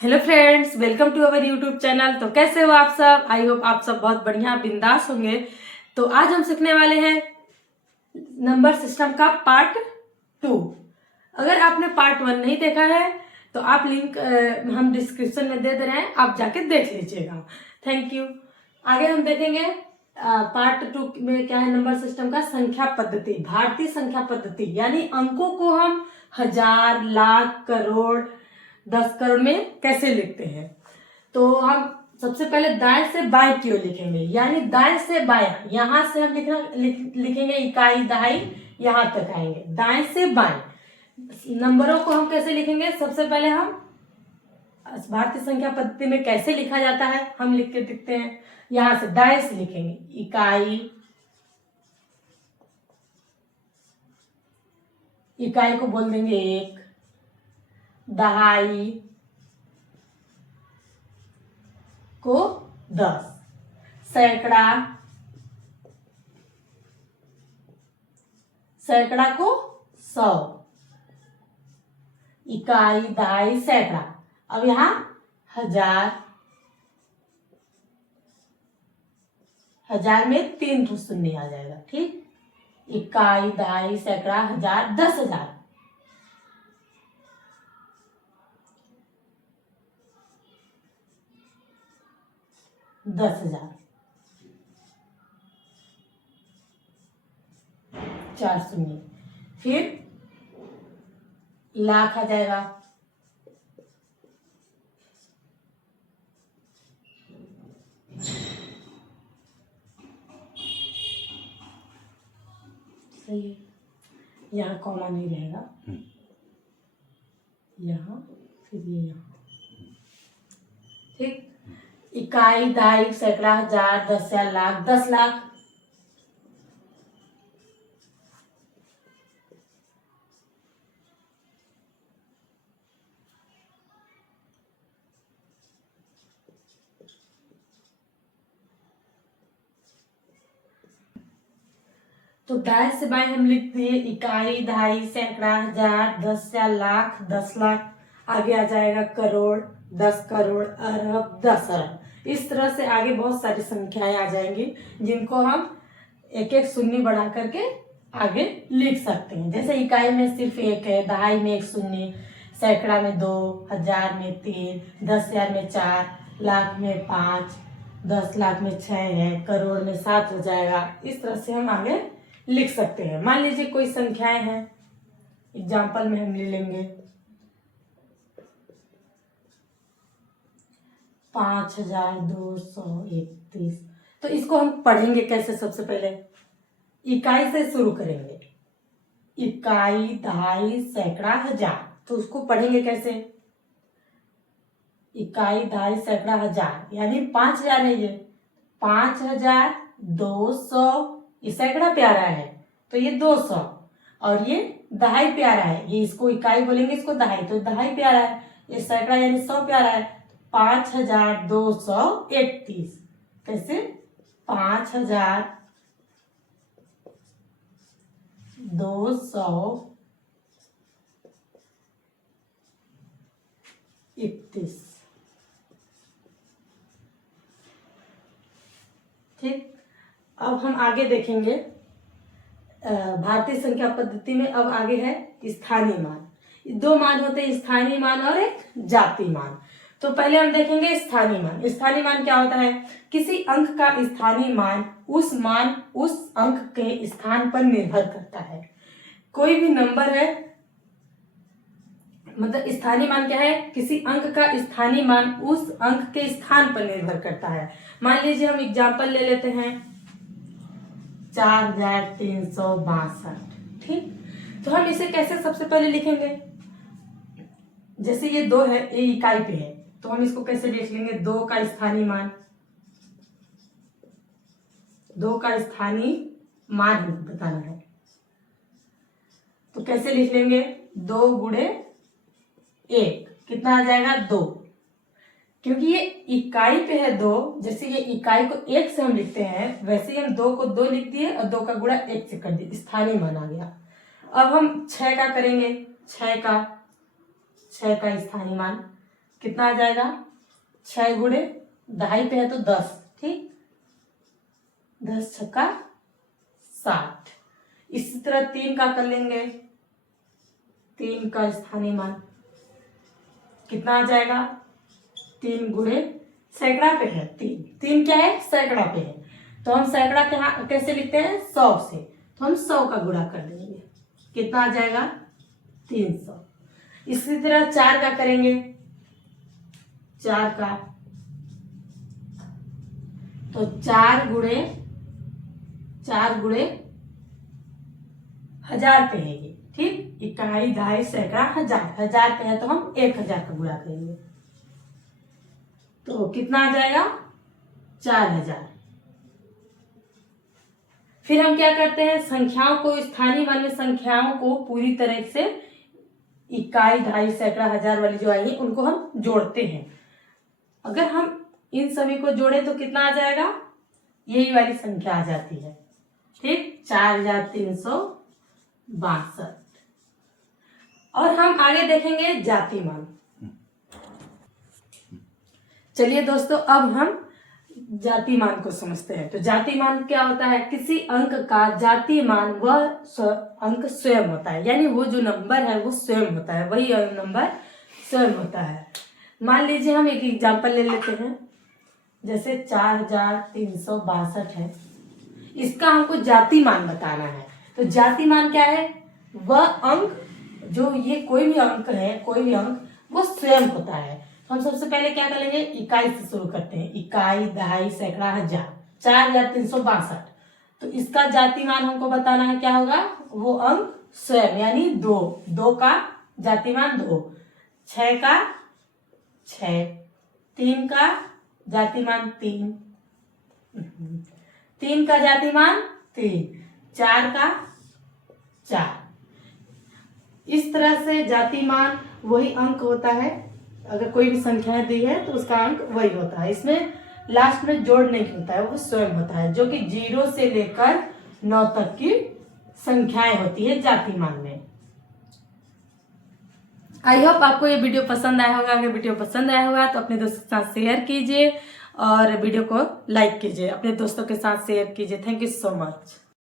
Hello friends, welcome to our YouTube channel. तो कैसे हो आप सब? आई होप आप सब बहुत बढ़िया बिंदास होंगे। तो आज हम सीखने वाले हैं नंबर सिस्टम का पार्ट 2। अगर आपने पार्ट 1 नहीं देखा है तो आप लिंक हम डिस्क्रिप्शन में दे रहे हैं, आप जाके देख लीजिएगा। Thank you. आगे हम देखेंगे पार्ट 2 में क्या है, नंबर सिस्टम का संख्या पद्धति, भारतीय संख्या पद्धति, यानी अंकों को हम हजार, लाख, करोड़, 10 करोड़ में कैसे लिखते हैं। तो हम सबसे पहले दाएं से बाएं की ओर लिखेंगे, यानी दाएं से बाएं। यहां से हम लिखेंगे इकाई, दहाई, यहां तक आएंगे। दाएं से बाएं नंबरों को हम कैसे लिखेंगे? सबसे पहले हम भारतीय संख्या पद्धति में कैसे लिखा जाता है हम लिख के दिखते हैं। यहां से दाएं से लिखेंगे इकाई, इकाई को बोल देंगे 1, दहाई को 10, सैकड़ा, सैकड़ा को 100, इकाई, दहाई, सैकड़ा। अब यहां हजार, हजार में 3 शून्य आ जाएगा। ठीक, इकाई, दहाई, सैकड़ा, हजार, 10,000, 10,000, 4 शून्य। फिर लाख आ जाएगा, सही है, यहाँ कॉमा नहीं रहेगा, यहाँ फिर ये यहाँ। ठीक, इकाई, दहाई, सैकड़ा, हजार, 10,000, लाख, 10 लाख। तो दाएं से बाएं हम लिख दिए इकाई, दहाई, सैकड़ा, हजार, 10,000, लाख, 10 लाख। आगे आ जाएगा करोड़, 10 करोड़, अरब, 10 अरब। इस तरह से आगे बहुत सारी संख्याएं आ जाएंगी जिनको हम एक एक शून्य बढ़ा करके आगे लिख सकते हैं। जैसे इकाई में सिर्फ 1 है, दहाई में 1 शून्य, सैकड़ा में 2, हजार में 3, 10,000 में 4, लाख में 5, 10 लाख में 6 है, करोड़ में 7 हो जाएगा। इस तरह से हम आगे लिख सकते हैं। मान लीजिए कोई संख्याएं हैं, एग्जाम्पल में हम ले लेंगे 5,231। तो इसको हम पढ़ेंगे कैसे? सबसे पहले इकाई से शुरू करेंगे, इकाई, दहाई, सैकड़ा, हजार। तो उसको पढ़ेंगे कैसे? इकाई, दहाई, सैकड़ा, हजार, यानी 5,000 है ये, 5,200। ये सैकड़ा प्यारा है तो ये 200, और ये दहाई प्यारा है, ये इसको इकाई बोलेंगे, इसको दहाई, तो दहाई प्यारा है। ये सैकड़ा यानी 100 प्यारा है, 5,231। कैसे? 5,231। ठीक, अब हम आगे देखेंगे भारतीय संख्या पद्धति में। अब आगे है स्थानीय मान। 2 मान होते हैं, स्थानीय मान और एक जाति मान। तो पहले हम देखेंगे स्थानीय मान। स्थानीय मान क्या होता है? किसी अंक का स्थानीय मान उस अंक के स्थान पर निर्भर करता है। कोई भी नंबर है, मतलब स्थानीय मान क्या है? किसी अंक का स्थानीय मान उस अंक के स्थान पर निर्भर करता है। मान लीजिए हम एग्जाम्पल ले लेते हैं 4,362। ठीक, तो हम इसे कैसे सबसे पहले लिखेंगे? जैसे ये 2 है, ये इकाई पे है, तो हम इसको कैसे लिख लेंगे? 2 का स्थानीय मान, 2 का स्थानीय मान हमें बताना है, तो कैसे लिख लेंगे? 2 गुणे 1 कितना आ जाएगा? 2। क्योंकि ये इकाई पे है 2, जैसे ये इकाई को 1 से हम लिखते हैं, वैसे ही हम 2 को 2 लिख दिए और 2 का गुणा 1 से कर दिए, स्थानीय मान आ गया। अब हम 6 का करेंगे, 6 का स्थानीय मान कितना आ जाएगा, 6 गुणे 2.5 पे है तो 10, ठीक, 10 छक्का 60। इसी तरह 3 का कर लेंगे, 3 का स्थानीय मान कितना आ जाएगा, 3 गुणे सैकड़ा पे है, 3 क्या है, सैकड़ा पे है, तो हम सैकड़ा कैसे लिखते हैं, 100 से, तो हम 100 का गुणा कर देंगे, कितना आ जाएगा, 300। इसी तरह 4 का करेंगे, 4 का तो 4 गुणे 1000 पे है ये, ठीक, इकाई, दहाई, सैकड़ा, हजार, 1000 पे है तो हम 1000 का गुणा करेंगे, तो कितना आ जाएगा, 4000। फिर हम क्या करते हैं, संख्याओं को, स्थानीय मान में संख्याओं को पूरी तरह से इकाई, दहाई, सैकड़ा, हजार वाली जो आई है उनको हम जोड़ते हैं। अगर हम इन सभी को जोड़े तो कितना आ जाएगा, यही वाली संख्या आ जाती है, ठीक, 4362। और हम आगे देखेंगे जाति मान। चलिए दोस्तों, अब हम जाति मान को समझते हैं। तो जाति मान क्या होता है, किसी अंक का जाति मान वह अंक स्वयं होता है, यानी वो जो नंबर है वो स्वयं होता है, वही नंबर स्वयं होता है। मान लीजिए हम एक एग्जांपल ले लेते हैं, जैसे 4362 है, इसका हमको जाति मान बताना है। तो जाति मान क्या है, वह अंक, जो ये कोई भी अंक है, कोई भी अंक वो स्वयं होता है। हम सबसे पहले क्या करेंगे, इकाई से शुरू करते हैं, इकाई, दहाई, सैकड़ा, हजार, 4362। तो इसका जाति मान हमको बताना है, क्या होगा, वो अंक स्वयं, यानी 2 का जाति मान 2, 6 का 6, 3 का जाति मान 3, 3 का जाति मान 3, 4 का 4। इस तरह से जाति मान वही अंक होता है, अगर कोई भी संख्या दी है तो उसका अंक वही होता है, इसमें लास्ट में जोड़ नहीं होता है, वो स्वयं होता है, जो कि 0 से लेकर 9 तक की संख्याएं होती है जाति मान में। आई होप आपको ये वीडियो पसंद आया होगा। अगर वीडियो पसंद आया होगा तो अपने दोस्तों के साथ शेयर कीजिए और वीडियो को लाइक कीजिए, अपने दोस्तों के साथ शेयर कीजिए। Thank you so much.